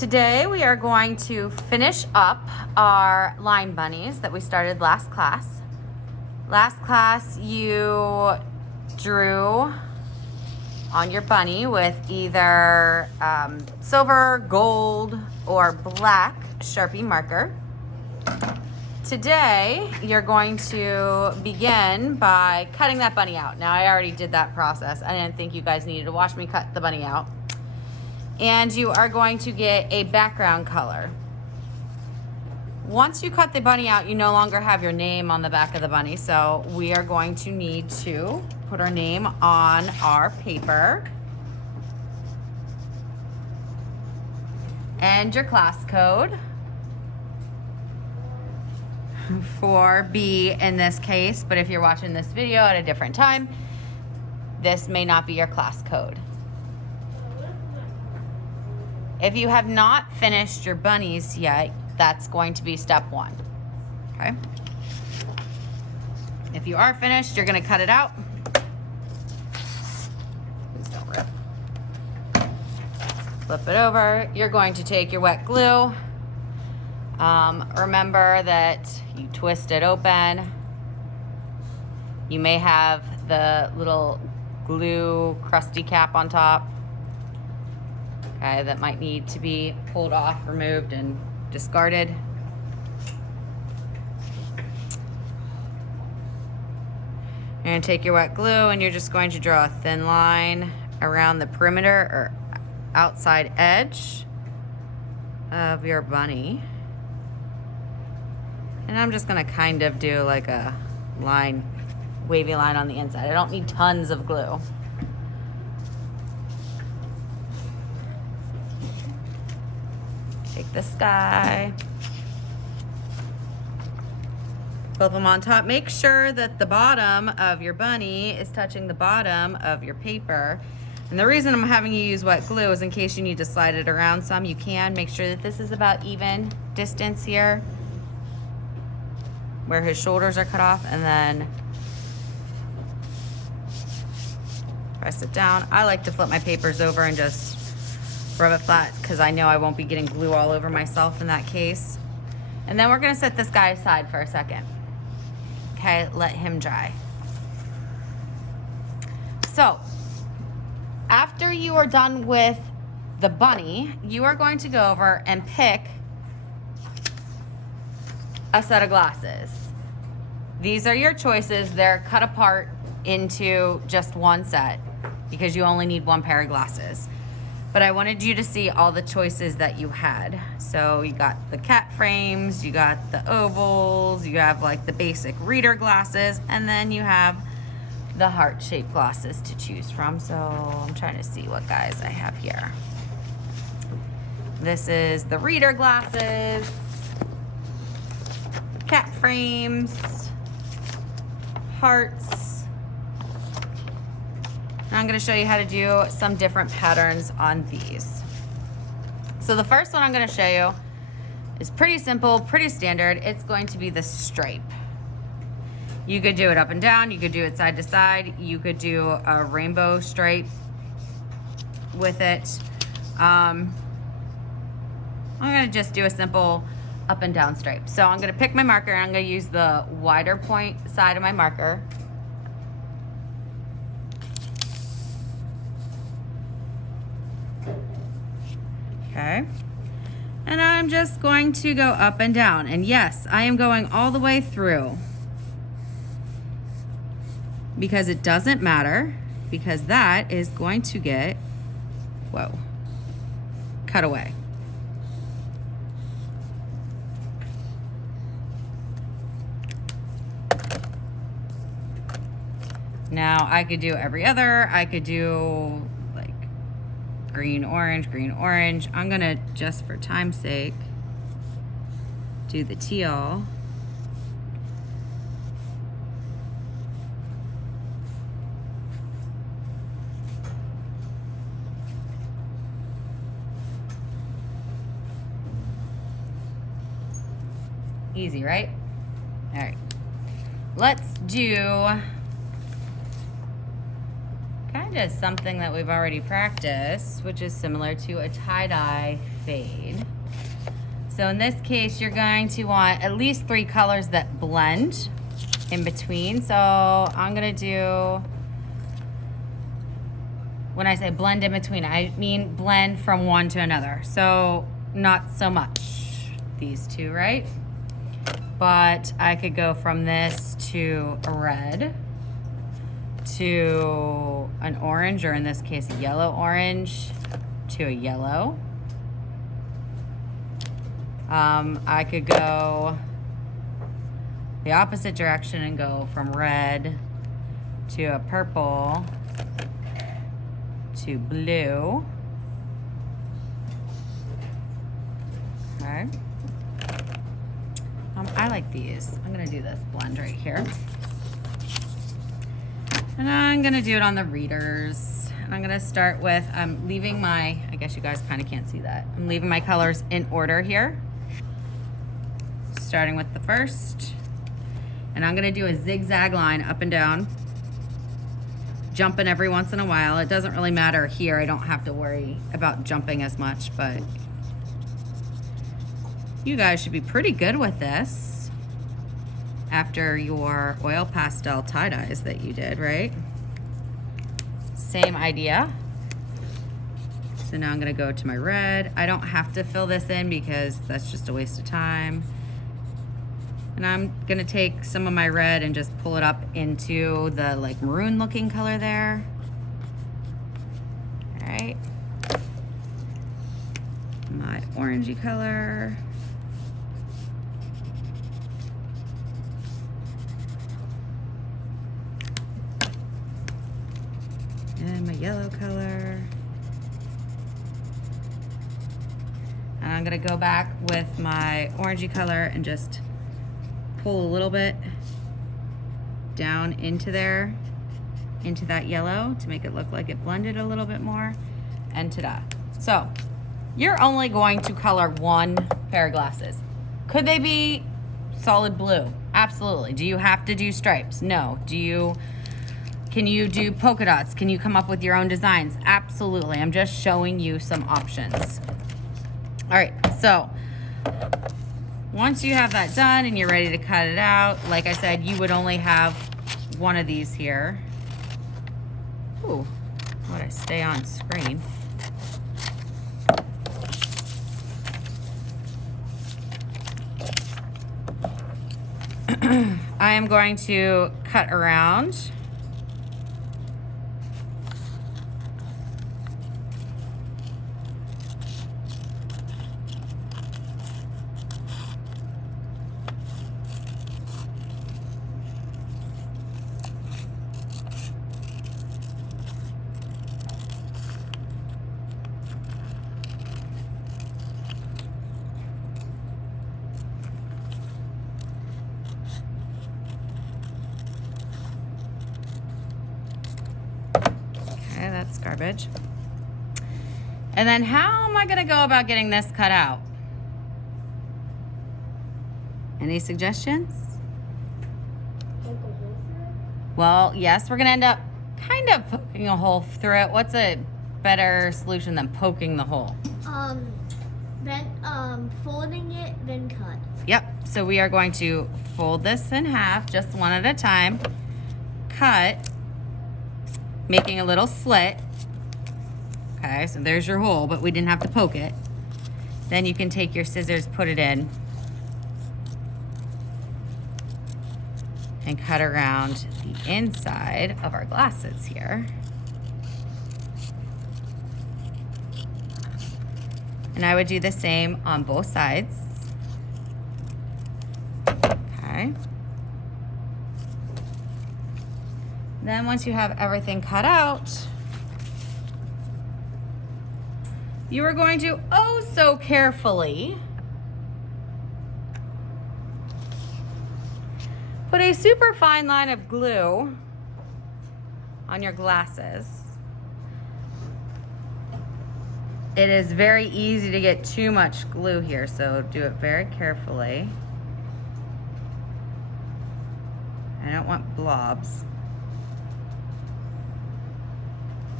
Today we are going to finish up our line bunnies that we started last class. Last class you drew on your bunny with either silver, gold, or black Sharpie marker. Today you're going to begin by cutting that bunny out. Now I already did that process. I didn't think you guys needed to watch me cut the bunny out. And you are going to get a background color. Once you cut the bunny out, you no longer have your name on the back of the bunny, so we are going to need to put our name on our paper and your class code for B in this case, but if you're watching this video at a different time, this may not be your class code. If you have not finished your bunnies yet, that's going to be step one, okay? If you are finished, you're gonna cut it out. Please don't rip. Flip it over. You're going to take your wet glue. Remember that you twist it open. You may have the little glue crusty cap on top. Okay, that might need to be pulled off, removed, and discarded. You're going to take your wet glue and you're just going to draw a thin line around the perimeter or outside edge of your bunny. And I'm just going to kind of do like a line, wavy line on the inside. I don't need tons of glue. Take this guy, flip them on top. Make sure that the bottom of your bunny is touching the bottom of your paper. And the reason I'm having you use wet glue is in case you need to slide it around some, you can. Make sure that this is about even distance here where his shoulders are cut off, and then press it down. I like to flip my papers over and just rub it flat because I know I won't be getting glue all over myself in that case. And then we're gonna set this guy aside for a second. Okay, let him dry. So, after you are done with the bunny, you are going to go over and pick a set of glasses. These are your choices. They're cut apart into just one set because you only need one pair of glasses. But I wanted you to see all the choices that you had. So you got the cat frames, you got the ovals, you have like the basic reader glasses, and then you have the heart-shaped glasses to choose from. So I'm trying to see what guys I have here. This is the reader glasses, cat frames, hearts. I'm going to show you how to do some different patterns on these. So the first one I'm going to show you is pretty simple, pretty standard. It's going to be the stripe. You could do it up and down. You could do it side to side. You could do a rainbow stripe with it. I'm going to just do a simple up and down stripe. So I'm going to pick my marker and I'm going to use the wider point side of my marker. Okay, and I'm just going to go up and down, and yes, I am going all the way through because it doesn't matter, because that is going to get, whoa, cut away. Now I could do every other, I could do green, orange, green, orange. I'm gonna, just for time's sake, do the teal. Easy, right? All right, let's do, okay. kind of something that we've already practiced, which is similar to a tie-dye fade. So in this case, you're going to want at least 3 colors that blend in between. So I'm gonna do, when I say blend in between, I mean blend from one to another. So not so much these two, right? But I could go from this to a red, to an orange, or in this case, a yellow orange, to a yellow. I could go the opposite direction and go from red to a purple to blue. Okay. I like these. I'm gonna do this blend right here. And I'm gonna do it on the readers. And I'm gonna start with, I'm leaving my, I guess you guys kind of can't see that. I'm leaving my colors in order here. Starting with the first. And I'm gonna do a zigzag line up and down. Jumping every once in a while. It doesn't really matter here. I don't have to worry about jumping as much, but you guys should be pretty good with this after your oil pastel tie-dyes that you did, right? Same idea. So now I'm gonna go to my red. I don't have to fill this in because that's just a waste of time. And I'm gonna take some of my red and just pull it up into the like maroon looking color there. All right. My orangey color. And my yellow color. And I'm gonna go back with my orangey color and just pull a little bit down into there, into that yellow to make it look like it blended a little bit more. And ta-da. So you're only going to color one pair of glasses. Could they be solid blue? Absolutely. Do you have to do stripes? No. Can you do polka dots? Can you come up with your own designs? Absolutely. I'm just showing you some options. All right, so once you have that done and you're ready to cut it out, like I said, you would only have one of these here. Ooh, would I stay on screen? I am going to cut around. That's garbage. And then how am I gonna go about getting this cut out? Any suggestions? Well, yes, we're gonna end up kind of poking a hole through it. What's a better solution than poking the hole? Folding it, then cut. Yep, so we are going to fold this in half, just one at a time, cut, making a little slit. Okay, so there's your hole, but we didn't have to poke it. Then you can take your scissors, put it in, and cut around the inside of our glasses here. And I would do the same on both sides. Okay. Then once you have everything cut out, you are going to, oh so carefully, put a super fine line of glue on your glasses. It is very easy to get too much glue here, so do it very carefully. I don't want blobs.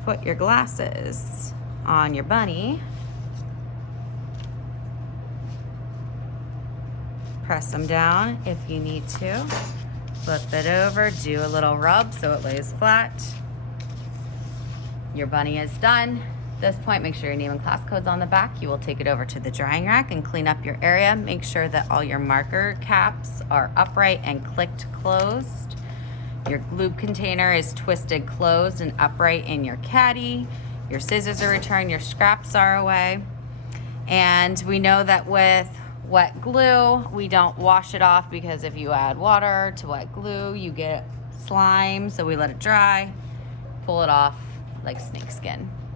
put your glasses on your bunny. Press them down if you need to. Flip it over, do a little rub so it lays flat. Your bunny is done. At this point, make sure your name and class code's on the back. You will take it over to the drying rack and clean up your area. Make sure that all your marker caps are upright and clicked closed. Your lube container is twisted closed and upright in your caddy. Your scissors are returned, your scraps are away. And we know that with wet glue, we don't wash it off because if you add water to wet glue, you get slime. So we let it dry, pull it off like snake skin.